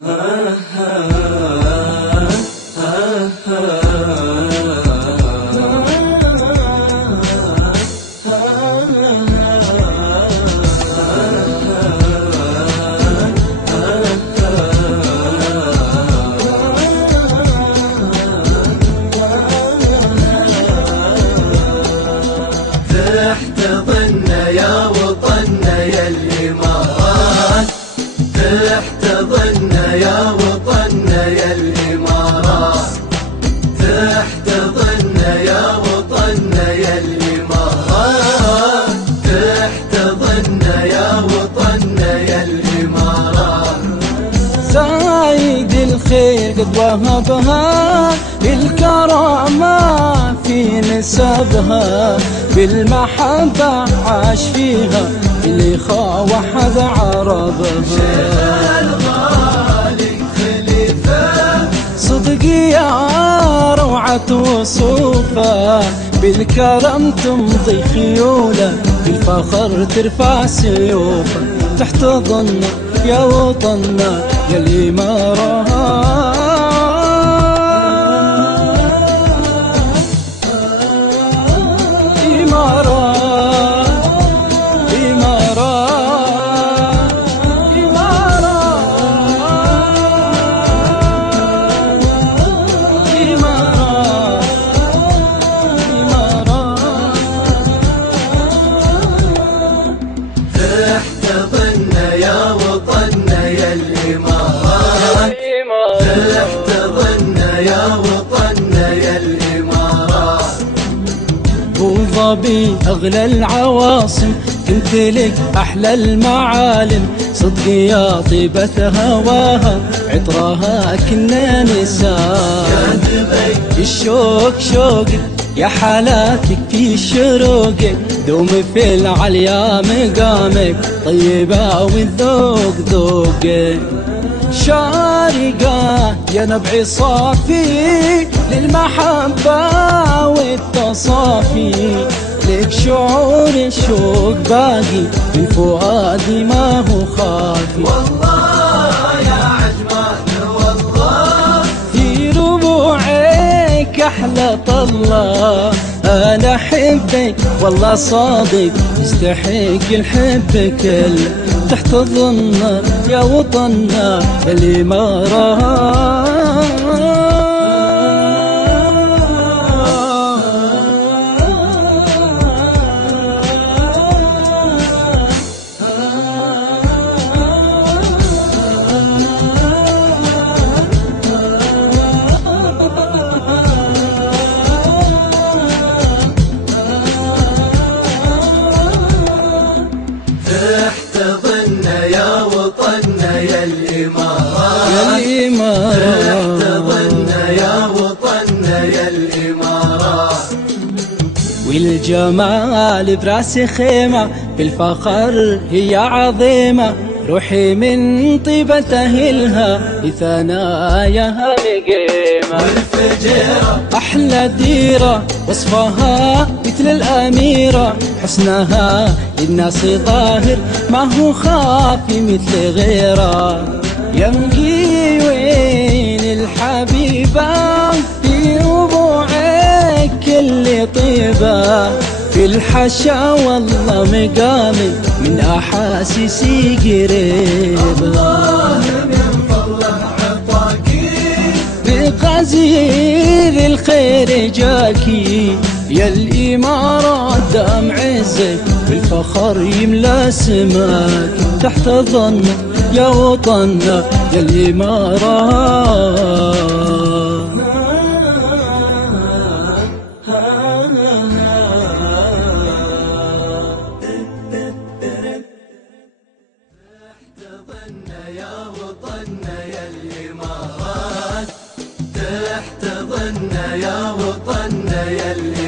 تحتضن يا وطننا يا الإمارات، تحتضن يا وطننا يا الإمارات، تحتضن يا وطننا يا الإمارات، تحتضن يا وطننا يا الإمارات. زايد الخير قد وهبها، الكرامة في نسبها، بالمحبة عاش فيها اللي وحد عربها. الغالي خليفة صدق يا روعة وصوفه، بالكرم تمضي خيوله، بالفخر ترفع سيوفه. تحتضن يا وطننا يا الإمارات. تحتضن يا وطننا يا الإمارات، تحتضن يا وطننا يا الإمارات. أبو ظبي أغلى العواصم، كنت لك أحلى المعالم، صدق يا طيبة هواها، عطرها كنا نساء. يا دبي الشوق شوقك يا حالاتك في شروقك، دوم في العليا مقامك، طيبة والذوق ذوقك. شارقة يا نبع صافي للمحبة والتصافي، لك شعور الشوق باقي من فؤادي ما هو خافي. والله يا عجمان والله في ربوعك أحلى طلة، أنا أحبك والله صادق، يستحق الحب كله. تحتضن يا وطننا يا الإمارات. تحتضن يا وطننا يا الإمارات، يا الإمارات. تحتضن يا وطننا يا الإمارات. والجمال براس خيمة، بالفخر هي عظيمة، روحي من طيبة أهلها لثناياها مقيمة. والفجيرة أحلى ديرة وصفها مثل الأميرة، حسنها للناس ظاهر ما هو خافي مثل غيره. يا مقيوين الحبيبة في ربوعك كل طيبة، في الحشا والله مقامي من أحاسيسي قريبة. الله من فضله عطاكي، بغزير الخير جاكي يا الإمارات، دام عزك بالفخر يملى سماك. تحتضن يا وطننا يا الإمارات. تحتضن يا وطننا يا الإمارات، تحتضن يا وطننا يا الإمارات.